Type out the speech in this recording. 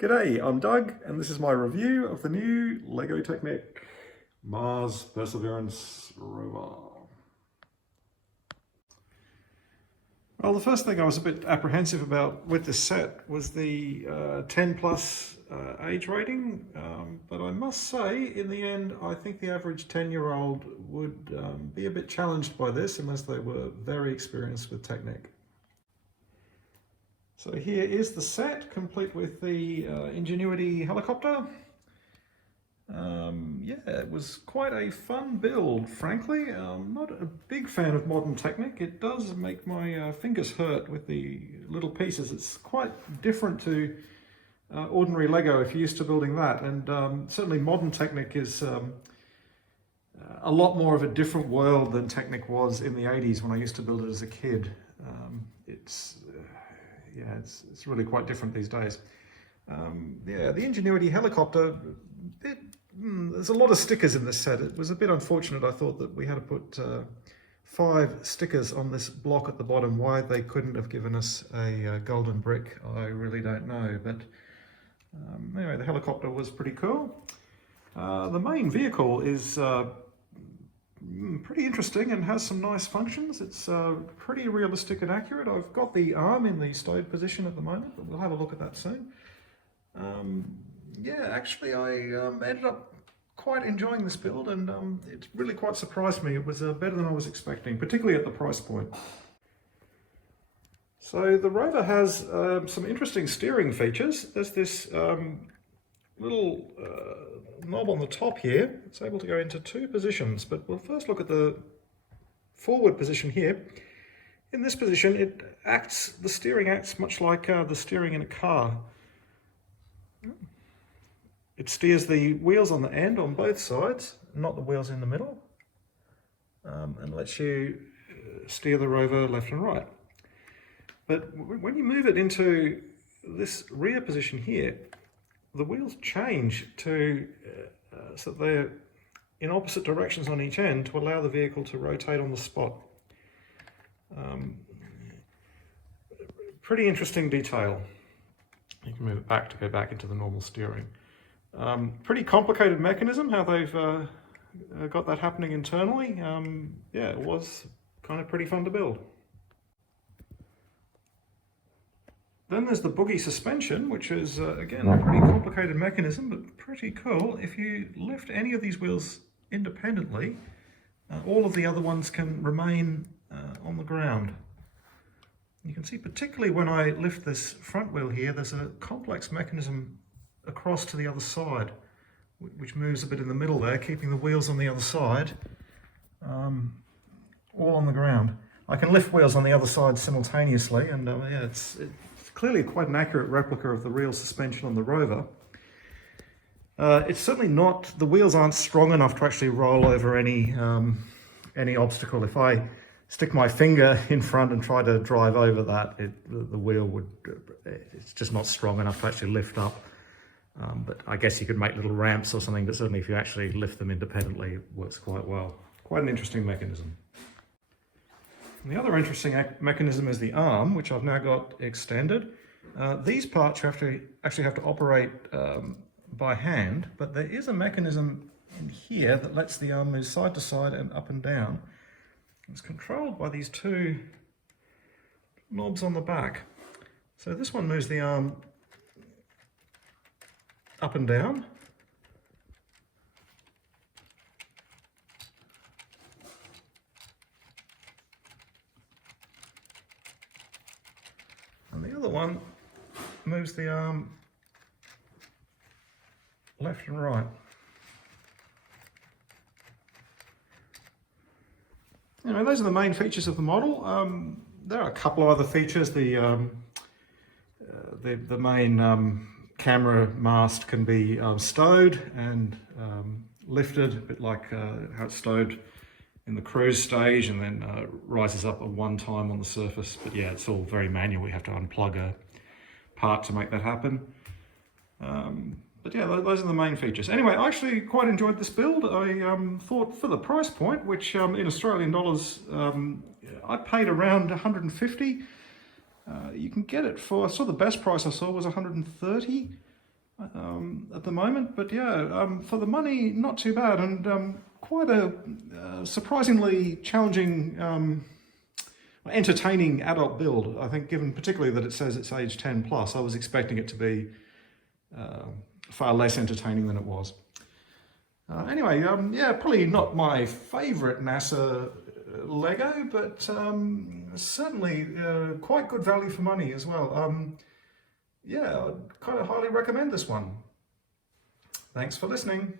G'day, I'm Doug, and this is my review of the new LEGO Technic Mars Perseverance rover. Well, the first thing I was a bit apprehensive about with this set was the 10 plus age rating, but I must say, in the end, I think the average 10-year-old would be a bit challenged by this unless they were very experienced with Technic. So here is the set, complete with the Ingenuity helicopter. Yeah, it was quite a fun build, frankly. I'm not a big fan of modern Technic. It does make my fingers hurt with the little pieces. It's quite different to ordinary Lego if you're used to building that. And certainly modern Technic is a lot more of a different world than Technic was in the 80s when I used to build it as a kid. Yeah, it's really quite different these days. Yeah, the Ingenuity helicopter, there's a lot of stickers in this set. It was a bit unfortunate. I thought that we had to put 5 stickers on this block at the bottom. Why they couldn't have given us a golden brick, I really don't know. But anyway, the helicopter was pretty cool. The main vehicle is pretty interesting and has some nice functions. It's pretty realistic and accurate. I've got the arm in the stowed position at the moment, but we'll have a look at that soon. Yeah, actually I ended up quite enjoying this build, and it really quite surprised me. It was better than I was expecting, particularly at the price point. So the rover has some interesting steering features. There's this little knob on the top here. It's able to go into 2 positions, but we'll first look at the forward position here. In this position, the steering acts much like the steering in a car. It steers the wheels on the end on both sides, not the wheels in the middle, and lets you steer the rover left and right. But when you move it into this rear position here, the wheels change to so they're in opposite directions on each end to allow the vehicle to rotate on the spot. Pretty interesting detail. You can move it back to go back into the normal steering. Pretty complicated mechanism how they've got that happening internally. Yeah, it was kind of pretty fun to build. Then there's the boogie suspension, which is, again, a pretty complicated mechanism, but pretty cool. If you lift any of these wheels independently, all of the other ones can remain on the ground. You can see, particularly when I lift this front wheel here, there's a complex mechanism across to the other side, which moves a bit in the middle there, keeping the wheels on the other side all on the ground. I can lift wheels on the other side simultaneously, and yeah, it's clearly quite an accurate replica of the real suspension on the rover. It's certainly not, the wheels aren't strong enough to actually roll over any obstacle. If I stick my finger in front and try to drive over that, the wheel would, it's just not strong enough to actually lift up. But I guess you could make little ramps or something, but certainly if you actually lift them independently, it works quite well. Quite an interesting mechanism. And the other interesting mechanism is the arm, which I've now got extended. These parts you actually have to operate by hand, but there is a mechanism in here that lets the arm move side to side and up and down. It's controlled by these 2 knobs on the back. So this one moves the arm up and down. And the other one moves the arm left and right. Anyway, those are the main features of the model. There are a couple of other features. The main camera mast can be stowed and lifted, a bit like how it's stowed in the cruise stage, and then rises up at one time on the surface. But yeah, it's all very manual. We have to unplug a part to make that happen. But yeah, those are the main features. Anyway, I actually quite enjoyed this build. I thought for the price point, which in Australian dollars, I paid around 150. You can get it for, I saw the best price I saw was 130. at the moment. But yeah, for the money, not too bad, and quite a surprisingly challenging, entertaining adult build. I think, given particularly that it says it's age 10 plus, I was expecting it to be far less entertaining than it was. Anyway, yeah, probably not my favourite NASA Lego, but certainly quite good value for money as well. Yeah, I'd kind of highly recommend this one. Thanks for listening.